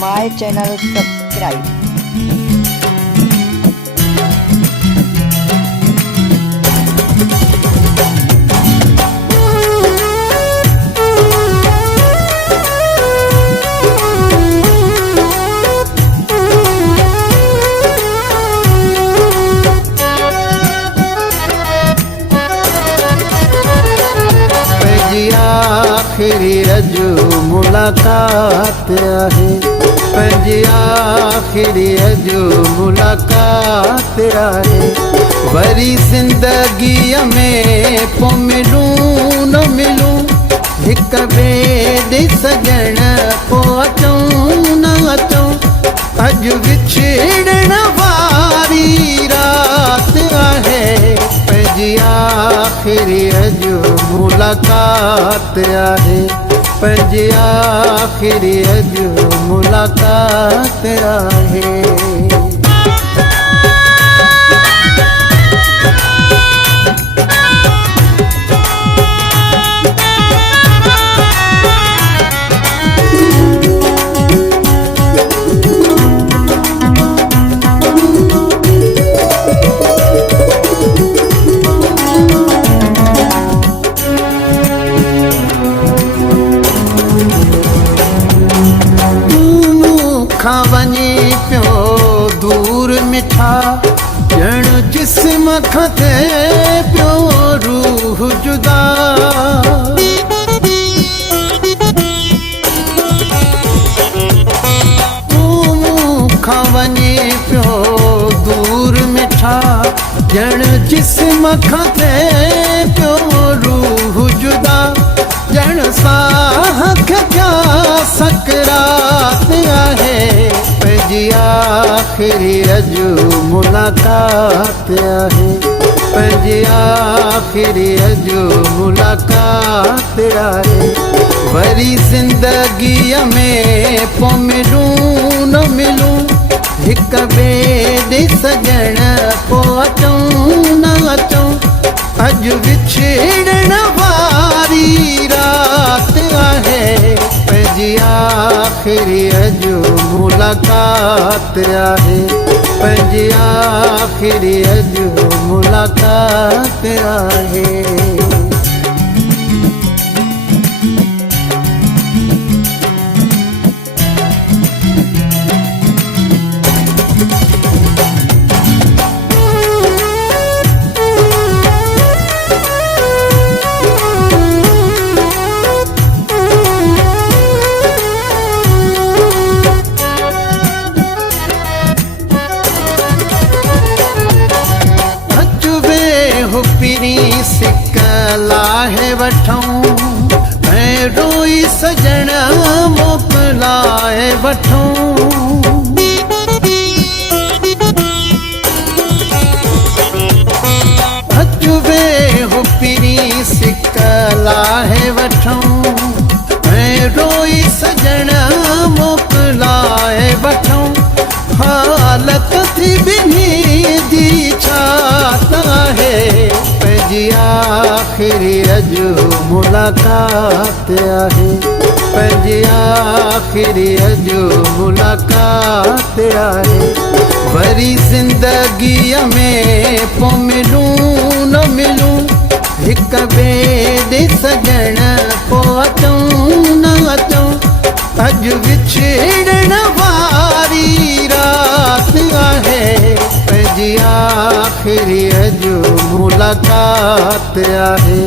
my channel, subscribe. आखिरी अजु मुलाकात आहे, पंहिंजी आखिरी अजु मुलाकात आहे। वरी ज़िंदगीअ में पोइ मिलूं न मिलूं, हिक ॿिए ॾे सॼण पोइ अचूं न अचूं। अॼु विछड़ण वारी रात आहे, पंहिंजी आखिरी अजु मुलाकात आहे, पंहिंजी आखिरी अजु मुलाकात आहे। वञे पियो दूर मिठा, ॼण जिस्म खां थिए पियो रूह जुदा। तूं मूंखां वञे पियो दूर मिठा, ॼण जिस्म खां थिए पियो रूह जुदा। ॼण साह खटिया सकरात आहे, पंहिंजी आखिरी अजु मुलाकात आहे, पंहिंजी आखिरी अजु मुलाकात आहे। वरी ज़िंदगीअ में पोइ मिलूं न मिलूं, हिक ॿिए ॾे सॼण पोइ अचूं न अचूं। अॼु विछड़ण वारी रात आहे, पंहिंजी आखिरी अजु मुलाकात आहे, पंहिंजी आखिरी अजु मुलाकात आहे। पिरी सिक लाहे वठूं, ऐं रोई सजण मोकिलाए वठूं। अचु वे पिरी सिक लाहे वठूं, ऐं रोई सजण मोकिलाए वठूं। हालत थी ॿिन्ही जी छा आहे, पंहिंजी आखिरी अजु मुलाकात आहे, पंहिंजी आखिरी अजु मुलाकात आहे। वरी ज़िंदगीअ में पोइ मिलूं न मिलूं, हिक ॿिए ॾे सॼण पोइ अचूं न अचूं। अॼु विछड़ण वारी रात आहे, पंहिंजी आखिरी अजु मुलाकात आहे,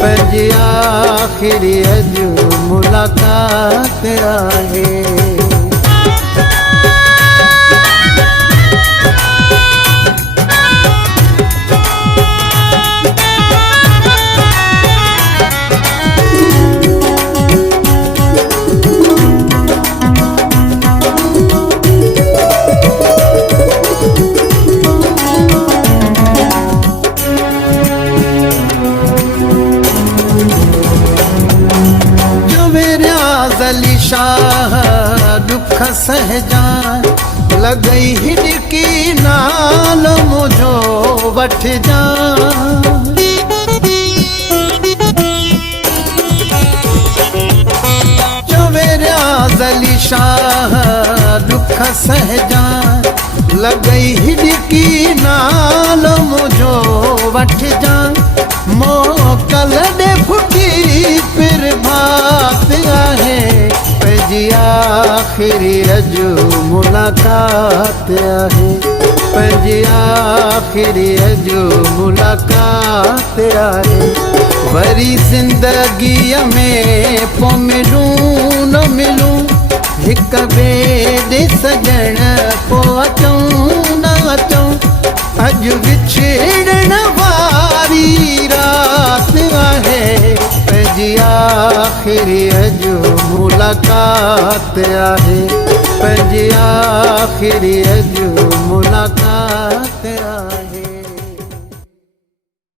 पंहिंजी आखिरी अजु मुलाकात आहे। अली शाह दुख सहजान, लॻई हिड़की नाल मुझो वठजान। चवेरिया अली शाह दुख सहजां लॻई हिॾकी नाल मुंहिंजो वठ जां मोकल ॾे फुटी पिर भात आहे पंहिंजी आख़िरी अॼु मुलाक़ात आहे पंहिंजी आख़िरी अॼु मुलाक़ात आहे वरी ज़िंदगीअ में पोइ मिलूं न मिलूं हिक ॿिए ॾे सॼण पोइ अचूं न अचूं अॼु विछड़ण वारी रात आहे पंहिंजी आख़िरी अॼु मुलाक़ात आहे पंहिंजी आख़िरी अॼु मुलाक़ात आहे।